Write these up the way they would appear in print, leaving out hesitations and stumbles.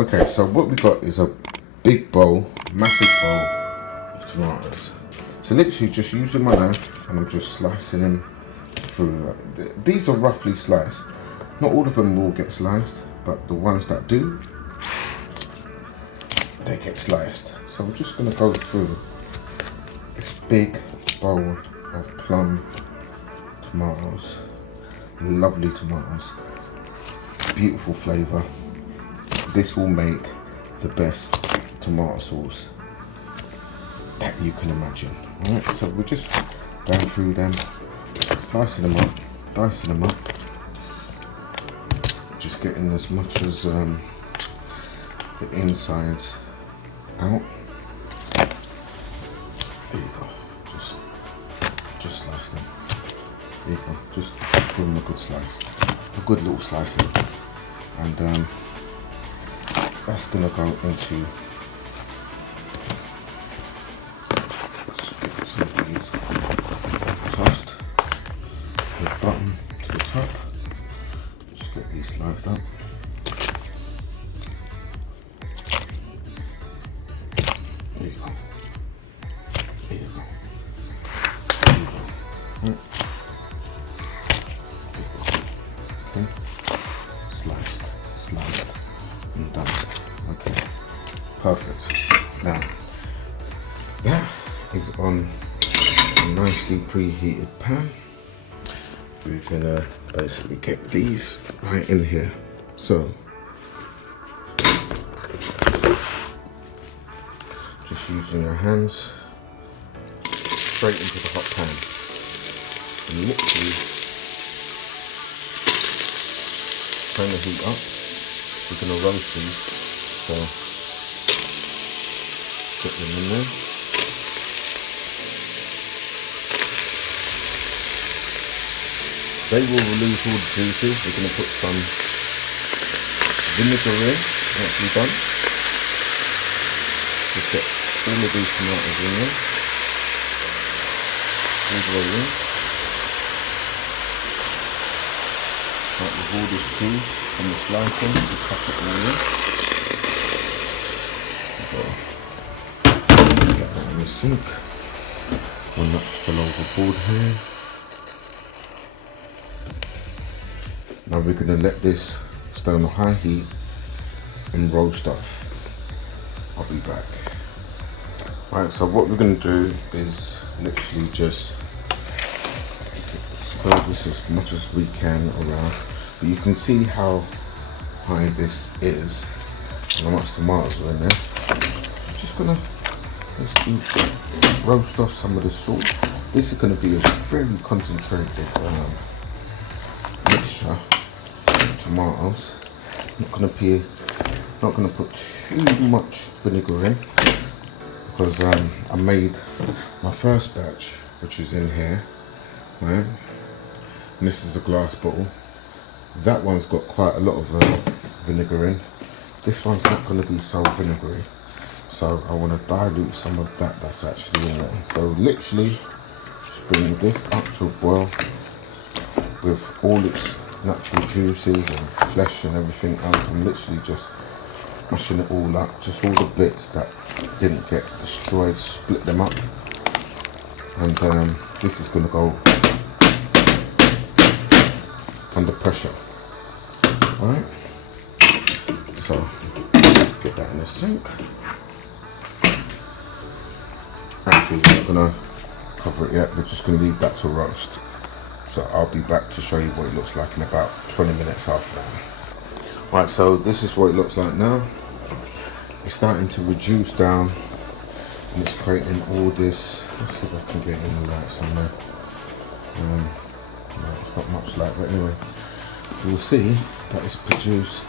Okay, so what we got is a big bowl, massive bowl of tomatoes. So literally just using my knife and I'm just slicing them through. These are roughly sliced. Not all of them will get sliced, but the ones that do, they get sliced. So we're just gonna go through this big bowl of plum tomatoes. Lovely tomatoes, beautiful flavour. This will make the best tomato sauce that you can imagine. Alright, so we're just going through them, slicing them up, dicing them up, just getting as much as the insides out. There you go. Just slice them. There you go. Just give them a good slice, a good little slicing, and that's gonna go into. Let's get some of these tossed from the bottom to the top. Just get these sliced up. There you go. There you go. There you go. Right. There you go. Okay. Sliced, and diced. Okay. Perfect. Now, that is on a nicely preheated pan. We're gonna basically get these right in here. So, just using your hands straight into the hot pan and literally turn the heat up. We're gonna roast these, so put them in there. They will release all the juices. We're gonna put some vinegar in once we're done. Just get all of these tomatoes in there, all the way in. Right, with all this juice from the slicing, we cut it all in. So, get that in the sink. One that fell overboard here. Now we're going to let this stay on a high heat and roast off. I'll be back. Right, so what we're going to do is literally just spread this as much as we can around. But you can see how high this is and how much tomatoes are in there. I'm just going to roast off some of the salt. This is going to be a very concentrated mixture. Tomatoes. Not gonna put too much vinegar in because I made my first batch, which is in here, right? And this is a glass bottle. That one's got quite a lot of vinegar in. This one's not gonna be so vinegary, so I want to dilute some of that's actually in there. So literally, just bring this up to a boil with all its natural juices and flesh and everything else. I'm literally just mashing it all up, just all the bits that didn't get destroyed, split them up, and this is going to go under pressure. Alright, so get that in the sink. Actually, we're not going to cover it yet, we're just going to leave that to roast. So I'll be back to show you what it looks like in about 20 minutes after that. Right, so this is what it looks like now. It's starting to reduce down and it's creating all this. Let's see if I can get in the light somewhere. No, it's not much light, but anyway, you'll see that it's produced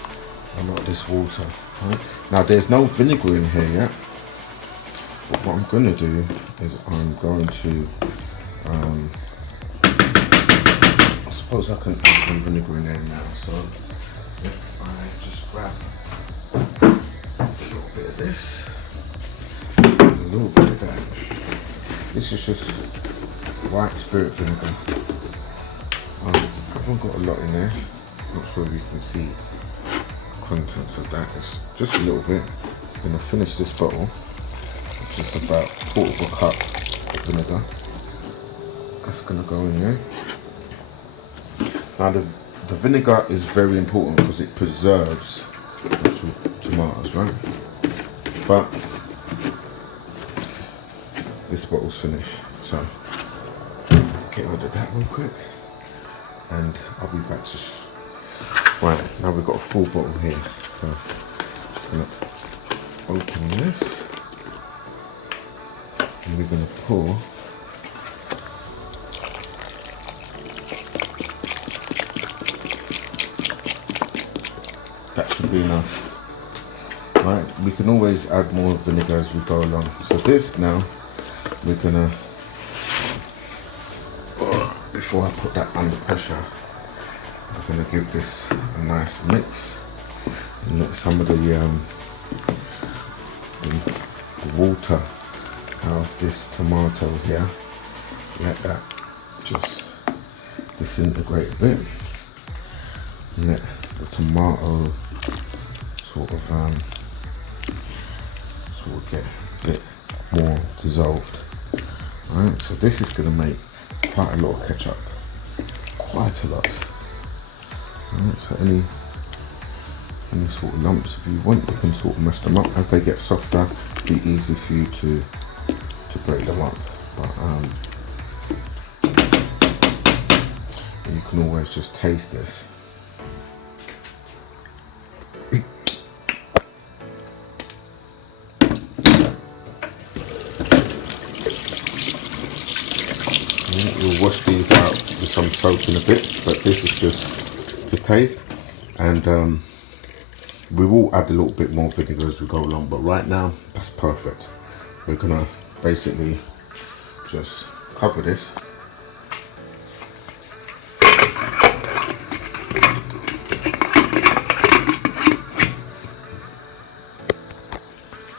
a lot of this water. Right? Now there's no vinegar in here yet, but what I'm going to do is I'm going to I suppose I can add some vinegar in there now, so if I just grab a little bit of this, a little bit of that. This is just white spirit vinegar. I haven't got a lot in there, not sure if you can see. contents of that is just a little bit. I'm going to finish this bottle, which is about 1/4 cup of vinegar. That's going to go in here. Now the vinegar is very important because it preserves the tomatoes, right? But this bottle's finished, so get rid of that real quick, and I'll be back to. Right, now we've got a full bottle here, so I'm gonna open this, and we're gonna pour. That should be enough. Right, we can always add more vinegar as we go along. So this now, we're gonna, before I put that under pressure, I'm gonna give this a nice mix and let some of the water out of this tomato here, let that just disintegrate a bit, and let the tomato sort of get a bit more dissolved. Alright, so this is going to make quite a lot of ketchup, quite a lot. Alright, so any sort of lumps, if you want, you can sort of mash them up. As they get softer, it'll be easy for you to break them up. But you can always just taste this. We'll wash these out with some soap in a bit, but this is just to taste, and we will add a little bit more vinegar as we go along, but right now that's perfect. We're gonna basically just cover this.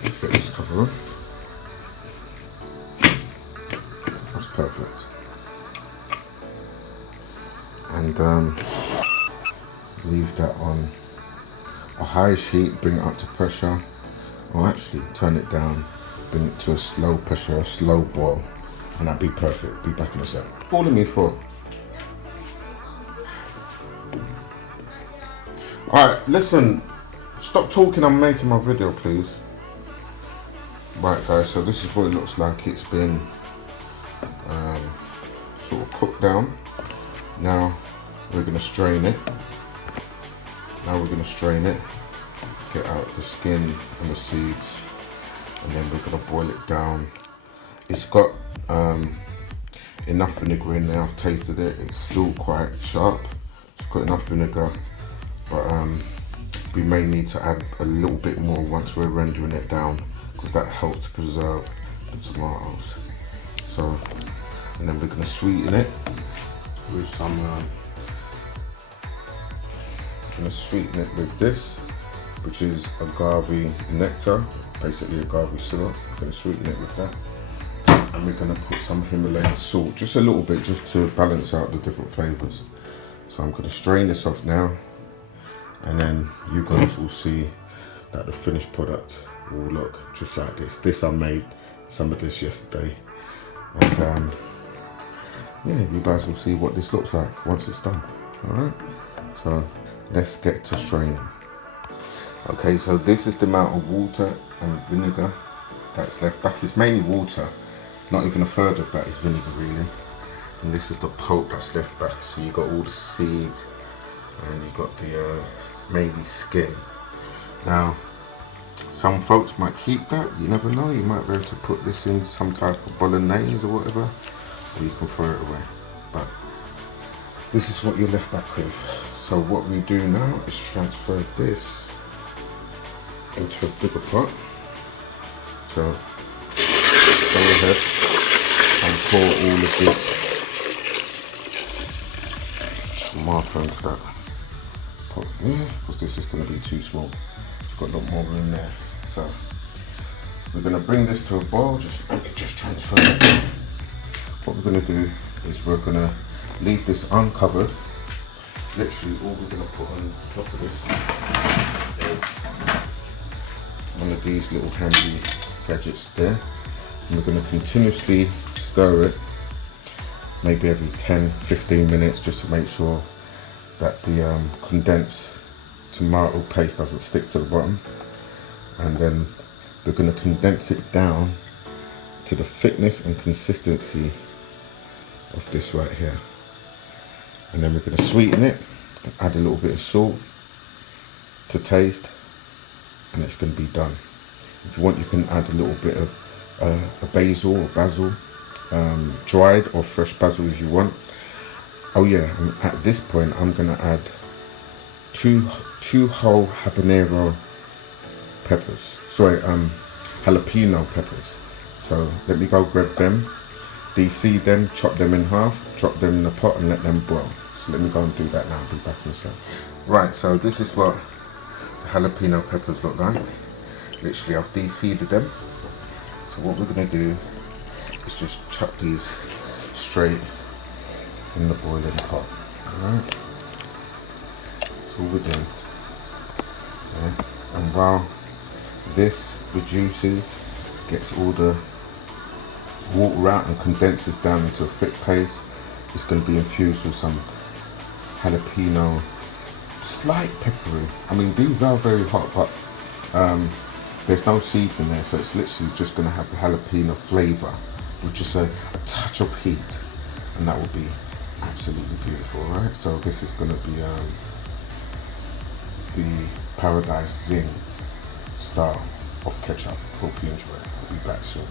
Let's get this cover on. That's perfect. And leave that on a high heat, bring it up to pressure, or actually turn it down, bring it to a slow pressure, a slow boil, and that'd be perfect. Be back in a sec. Calling me for. Alright, listen, stop talking, I'm making my video, please. Right guys, so this is what it looks like. It's been sort of cooked down. Now we're going to strain it. Get out the skin and the seeds, and then we're going to boil it down. It's got enough vinegar in there. I've tasted it. It's still quite sharp. It's got enough vinegar, but we may need to add a little bit more once we're rendering it down, because that helps to preserve the tomatoes. So, and then we're going to sweeten it with some. I'm going to sweeten it with this, which is agave nectar, basically agave syrup. I'm going to sweeten it with that, and we're going to put some Himalayan salt, just a little bit, just to balance out the different flavors. So I'm going to strain this off now, and then you guys will see that the finished product will look just like this. This I made some of this yesterday, and yeah, you guys will see what this looks like once it's done. All right, so let's get to straining. Okay, so this is the amount of water and vinegar that's left back. It's mainly water, not even a third of that is vinegar really. And this is the pulp that's left back. So you got all the seeds, and you got the mainly skin. Now, some folks might keep that, you never know. You might be able to put this in some type of bolognese or whatever, or you can throw it away. But this is what you're left back with. So what we do now is transfer this into a bigger pot. So go ahead and pour all of this tomato into that pot there, because this is going to be too small. It's got a lot more room there. So we're going to bring this to a boil. Let me just transfer it. What we're going to do is we're going to leave this uncovered. Literally all we're going to put on top of this of these little handy gadgets there. And we're going to continuously stir it, maybe every 10-15 minutes, just to make sure that the condensed tomato paste doesn't stick to the bottom. And then we're going to condense it down to the thickness and consistency of this right here. And then we're going to sweeten it, add a little bit of salt to taste, and it's going to be done. If you want, you can add a little bit of a basil, dried or fresh basil if you want. Oh yeah, and at this point I'm going to add two whole habanero peppers, jalapeno peppers. So let me go grab them, de-seed them, chop them in half, drop them in the pot and let them boil. So let me go and do that now. I'll be back in a second. Right, so this is what the jalapeno peppers look like. Literally, I've de-seeded them. So what we're going to do is just chop these straight in the boiling pot. Alright, that's all we're doing. Yeah. And while this reduces, gets all the water out and condenses down into a thick paste, it's going to be infused with some jalapeno, slight peppery. I mean, these are very hot, but there's no seeds in there, so it's literally just going to have the jalapeno flavour with just a touch of heat, and that will be absolutely beautiful, right? So this is going to be the Paradise Zing style of ketchup. Hope you enjoy it. I'll be back soon.